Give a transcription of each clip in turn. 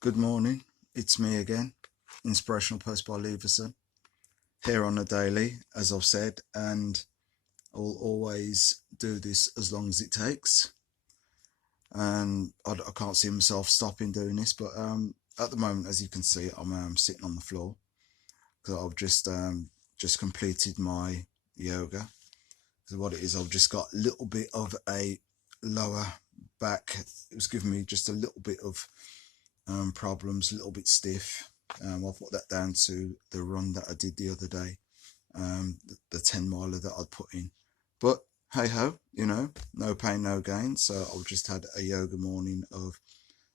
Good morning, it's me again, Inspirational Post by Leverson, here on a daily, as I've said, and I'll always do this as long as it takes. And I can't see myself stopping doing this, but at the moment, as you can see, I'm sitting on the floor because I've just completed my yoga. So what it is, I've just got a little bit of a lower back. It was giving me just a little bit of problems, a little bit stiff. I've put that down to the run that I did the other day, the 10 miler that I'd put in. But hey ho, no pain, no gain. So I've just had a yoga morning of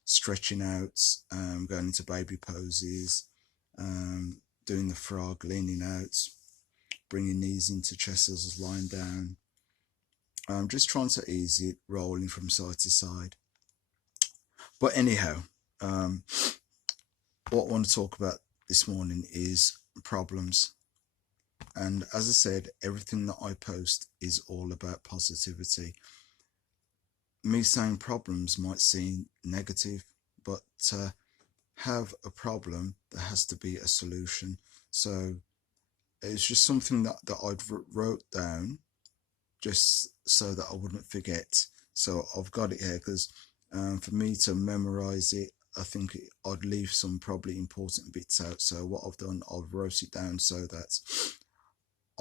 stretching out, going into baby poses, um, doing the frog, leaning out, bringing knees into chest as I was lying down. Just trying to ease it, rolling from side to side. But anyhow, um, what I want to talk about this morning is problems. And as I said, everything that I post is all about positivity. Me saying problems might seem negative, but to have a problem, there has to be a solution. So it's just something that I wrote down just so that I wouldn't forget. So I've got it here because for me to memorize it, I think I'd leave some probably important bits out. So what I've done, I've wrote it down so that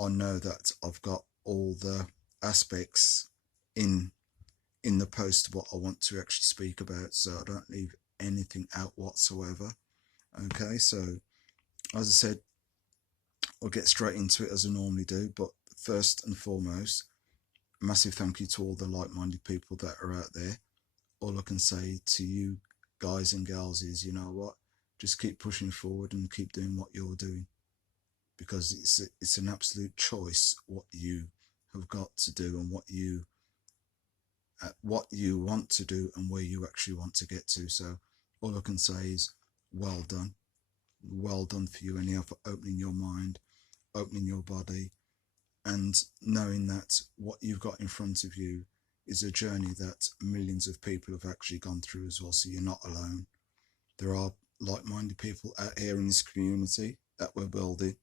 I know that I've got all the aspects in in the post what I want to actually speak about, so I don't leave anything out whatsoever. Okay, so as I said, I'll get straight into it as I normally do, but first and foremost, massive thank you to all the like-minded people that are out there. All I can say to you guys and gals is, you know what, just keep pushing forward and keep doing what you're doing, because it's an absolute choice what you have got to do and what you want to do and where you actually want to get to. So all I can say is well done for you anyhow, for opening your mind, opening your body, and knowing that what you've got in front of you is a journey that millions of people have actually gone through as well. So you're not alone. There are like-minded people out here in this community that we're building,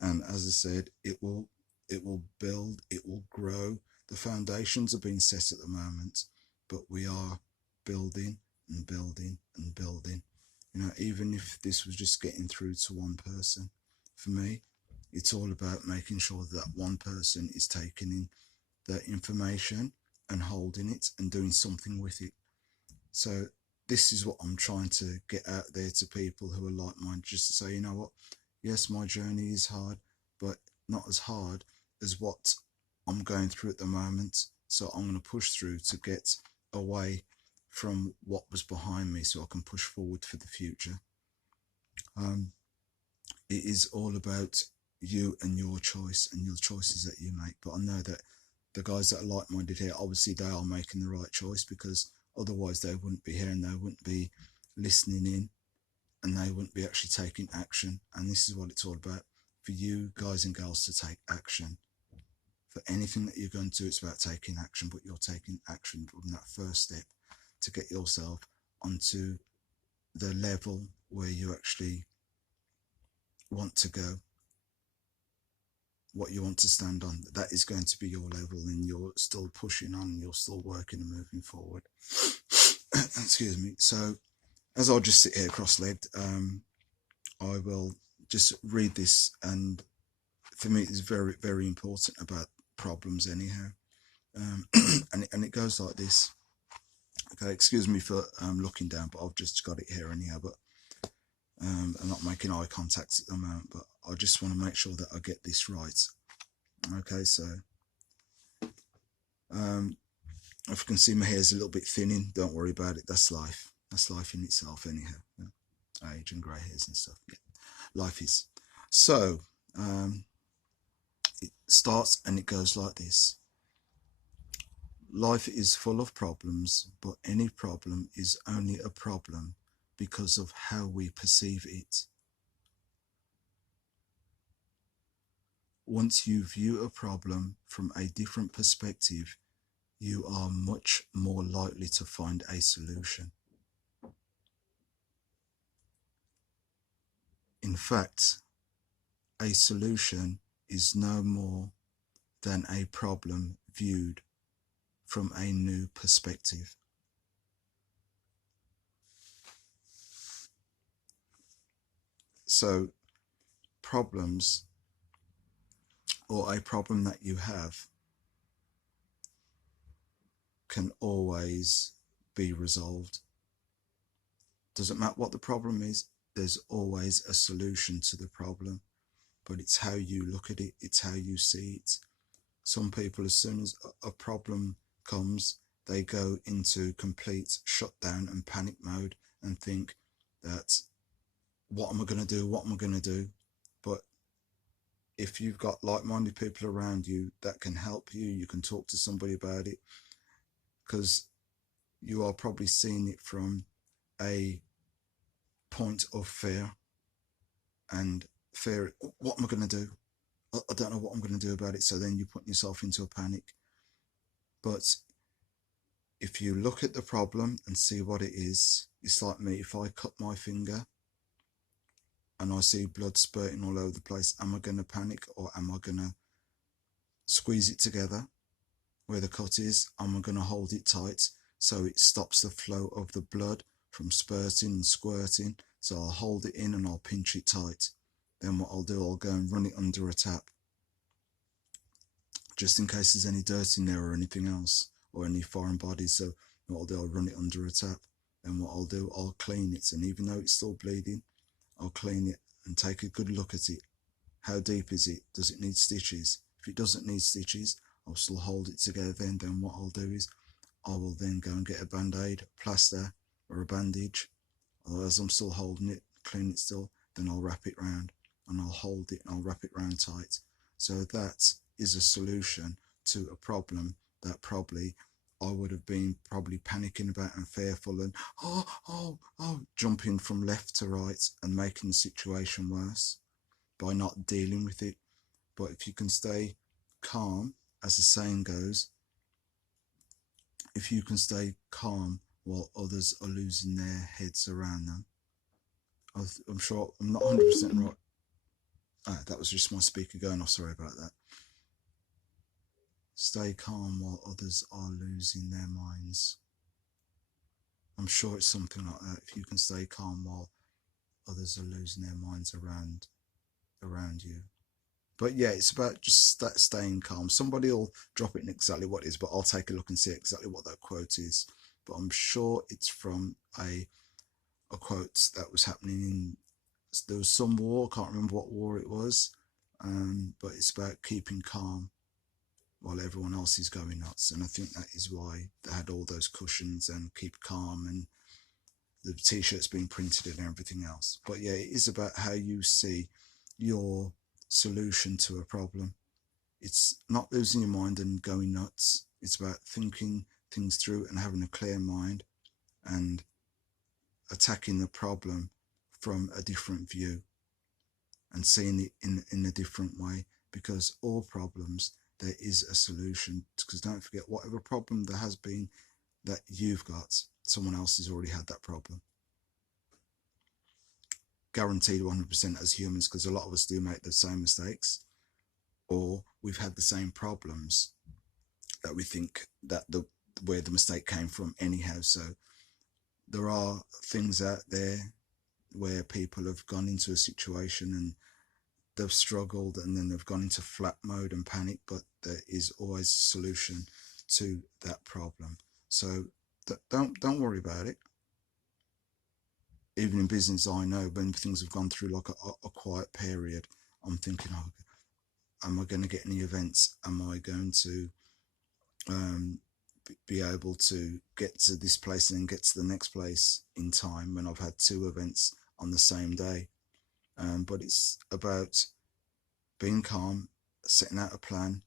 and as I said, it will build, it will grow. The foundations are being set at the moment, but we are building and building and building. Even if this was just getting through to one person, for me, it's all about making sure that one person is taking in the information and holding it and doing something with it. So this is what I'm trying to get out there to people who are like minded, just to say, you know what, yes, my journey is hard, but not as hard as what I'm going through at the moment. So I'm going to push through to get away from what was behind me so I can push forward for the future. Um, it is all about you and your choice and your choices that you make. But I know that the guys that are like minded here, obviously, they are making the right choice, because otherwise they wouldn't be here and they wouldn't be listening in and they wouldn't be actually taking action. And this is what it's all about, for you guys and girls to take action. For anything that you're going to do, it's about taking action, but you're taking action from that first step to get yourself onto the level where you actually want to go, what you want to stand on. That is going to be your level, and you're still pushing on, you're still working and moving forward. Excuse me. So as I'll just sit here cross-legged, I will just read this, and for me it's very, very important about problems anyhow. um, and it goes like this. Okay, excuse me for looking down, but I've just got it here anyhow. But I'm not making eye contact at the moment, but I just want to make sure that I get this right. Okay, so um, if you can see, my hair's a little bit thinning. Don't worry about it. That's life. That's life in itself anyhow. Yeah. Age and grey hairs and stuff. Yeah, life is. So it starts and it goes like this. Life is full of problems, but any problem is only a problem because of how we perceive it. Once you view a problem from a different perspective, you are much more likely to find a solution. In fact, a solution is no more than a problem viewed from a new perspective. So problems, or a problem that you have, can always be resolved. Doesn't matter what the problem is, there's always a solution to the problem, but it's how you look at it, it's how you see it. Some people, as soon as a problem comes, they go into complete shutdown and panic mode and think that, what am I going to do? What am I going to do? But if you've got like-minded people around you that can help you, you can talk to somebody about it, because you are probably seeing it from a point of fear, and fear, what am I going to do? I don't know what I'm going to do about it. So then you put yourself into a panic. But if you look at the problem and see what it is, it's like me. If I cut my finger and I see blood spurting all over the place, am I going to panic, or am I going to squeeze it together where the cut is? Am I going to hold it tight so it stops the flow of the blood from spurting and squirting? So I'll hold it in and I'll pinch it tight. Then what I'll do, I'll go and run it under a tap, just in case there's any dirt in there or anything else, or any foreign bodies. So what I'll do, I'll run it under a tap. Then what I'll do, I'll clean it, and even though it's still bleeding, I'll clean it and take a good look at it. How deep is it? Does it need stitches? If it doesn't need stitches, I'll still hold it together. Then what I'll do is, I will then go and get a band-aid, plaster, or a bandage. As I'm still holding it, clean it still, then I'll wrap it round, and I'll hold it and I'll wrap it round tight. So that is a solution to a problem that probably I would have been panicking about and fearful and jumping from left to right and making the situation worse by not dealing with it. But if you can stay calm, as the saying goes, if you can stay calm while others are losing their heads around them, I'm sure, I'm not 100% right. That was just my speaker going off, sorry about that. Stay calm while others are losing their minds. I'm sure it's something like that. If you can stay calm while others are losing their minds around you. But yeah, it's about just staying calm. Somebody will drop it in exactly what it is, but I'll take a look and see exactly what that quote is. But I'm sure it's from a quote that was happening in, there was some war, I can't remember what war it was, but it's about keeping calm while everyone else is going nuts. And I think that is why they had all those cushions and keep calm, and the t-shirts being printed and everything else. But yeah, it is about how you see your solution to a problem. It's not losing your mind and going nuts. It's about thinking things through and having a clear mind and attacking the problem from a different view and seeing it in a different way, because all problems, there is a solution. Because don't forget, whatever problem there has been that you've got, someone else has already had that problem. Guaranteed 100% as humans, because a lot of us do make the same mistakes, or we've had the same problems that we think that where the mistake came from anyhow. So there are things out there where people have gone into a situation and they've struggled, and then they've gone into flat mode and panic, but there is always a solution to that problem. So don't worry about it. Even in business, I know when things have gone through like a quiet period, I'm thinking, oh, am I going to get any events? Am I going to be able to get to this place and then get to the next place in time, when I've had 2 events on the same day? But it's about being calm, setting out a plan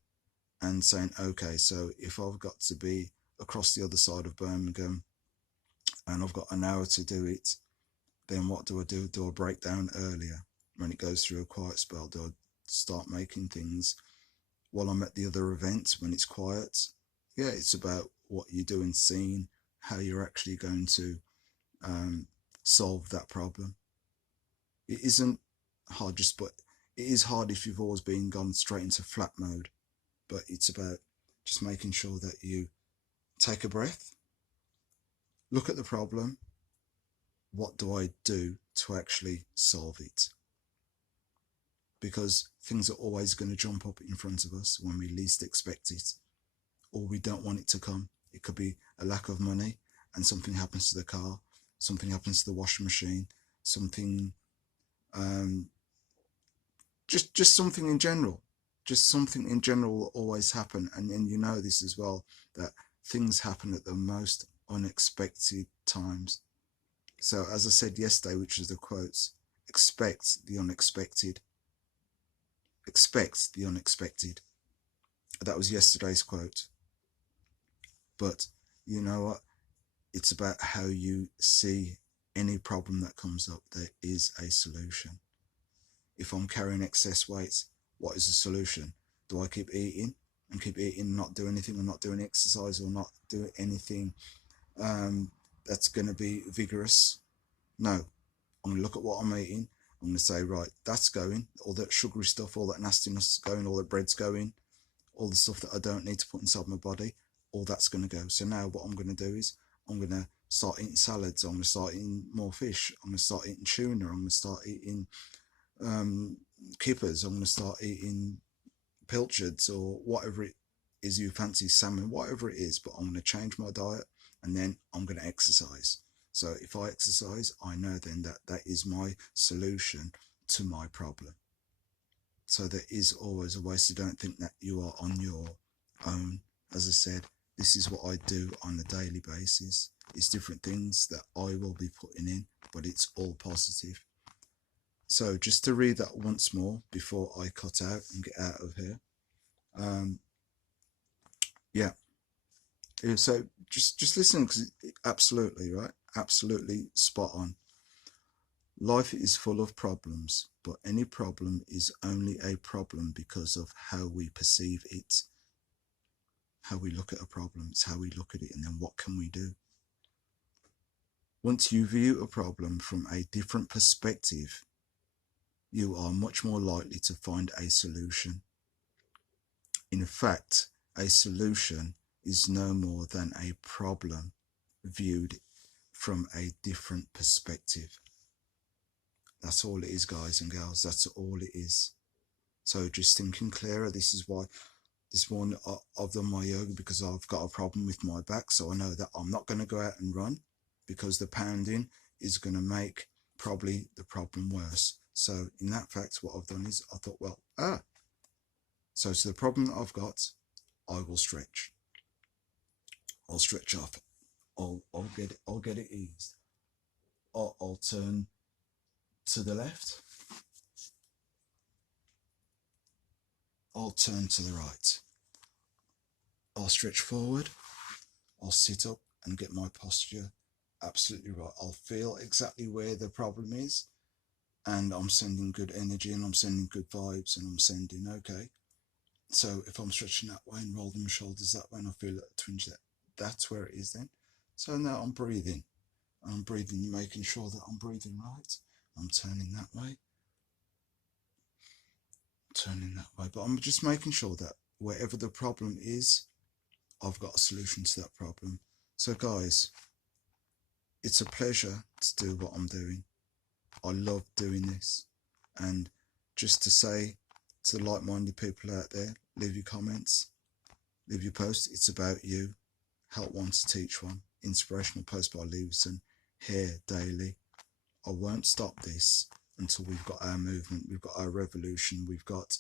and saying, okay, so if I've got to be across the other side of Birmingham and I've got an hour to do it, then what do? Do I break down earlier when it goes through a quiet spell? Do I start making things while I'm at the other events when it's quiet? Yeah, it's about what you're doing, seeing how you're actually going to solve that problem. It isn't hard, but it is hard if you've always been gone straight into flat mode. But it's about just making sure that you take a breath, look at the problem. What do I do to actually solve it? Because things are always going to jump up in front of us when we least expect it, or we don't want it to come. It could be a lack of money and something happens to the car, something happens to the washing machine, something, just something in general. Just something in general will always happen. And then you know this as well, that things happen at the most unexpected times. So as I said yesterday, which is the quotes, expect the unexpected. Expect the unexpected. That was yesterday's quote. But you know what? It's about how you see any problem that comes up. There is a solution. If I'm carrying excess weight, what is the solution? Do I keep eating and keep eating, not do anything, or not do any exercise, or not do anything that's going to be vigorous? No. I'm going to look at what I'm eating. I'm going to say, right, that's going. All that sugary stuff, all that nastiness is going, all that bread's going, all the stuff that I don't need to put inside my body, all that's going to go. So now what I'm going to do is I'm going to start eating salads. I'm going to start eating more fish. I'm going to start eating tuna. I'm going to start eating kippers. I'm going to start eating pilchards, or whatever it is you fancy, salmon, whatever it is. But I'm going to change my diet, and then I'm going to exercise. So if I exercise, I know then that that is my solution to my problem. So there is always a way. So don't think that you are on your own. As I said, this is what I do on a daily basis. It's different things that I will be putting in, but it's all positive. So just to read that once more before I cut out and get out of here. Yeah. So just listen, because absolutely right, absolutely spot on. Life is full of problems, but any problem is only a problem because of how we perceive it, how we look at a problem. It's how we look at it, and then what can we do? Once you view a problem from a different perspective, you are much more likely to find a solution. In fact, a solution is no more than a problem viewed from a different perspective. That's all it is, guys and girls. That's all it is. So just thinking clearer. This is why this morning I've done my yoga, because I've got a problem with my back. So I know that I'm not going to go out and run, because the pounding is going to make probably the problem worse. So in that fact, what I've done is I thought, well, so to the problem that I've got, I will stretch. I'll stretch off. I'll get it eased. I'll turn to the left. I'll turn to the right. I'll stretch forward. I'll sit up and get my posture absolutely right. I'll feel exactly where the problem is, and I'm sending good energy, and I'm sending good vibes, and I'm sending, okay. So if I'm stretching that way and rolling my shoulders that way, and I feel a twinge, that's where it is then. So now I'm breathing. I'm breathing, making sure that I'm breathing right. I'm turning that way. Turning that way. But I'm just making sure that wherever the problem is, I've got a solution to that problem. So guys, it's a pleasure to do what I'm doing. I love doing this. And just to say to the like-minded people out there, leave your comments, leave your posts. It's about you. Help one to teach one. Inspirational post by Leverson, here daily. I won't stop this until we've got our movement, we've got our revolution, we've got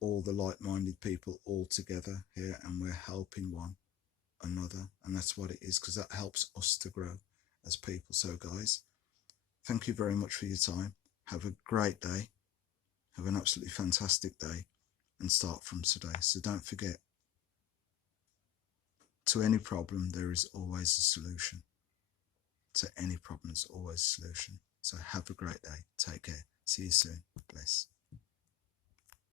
all the like-minded people all together here, and we're helping one another. And that's what it is, because that helps us to grow as people. So guys, thank you very much for your time. Have a great day. Have an absolutely fantastic day, and start from today. So don't forget, to any problem, there is always a solution. To any problem, there's always a solution. So have a great day. Take care. See you soon. Bless.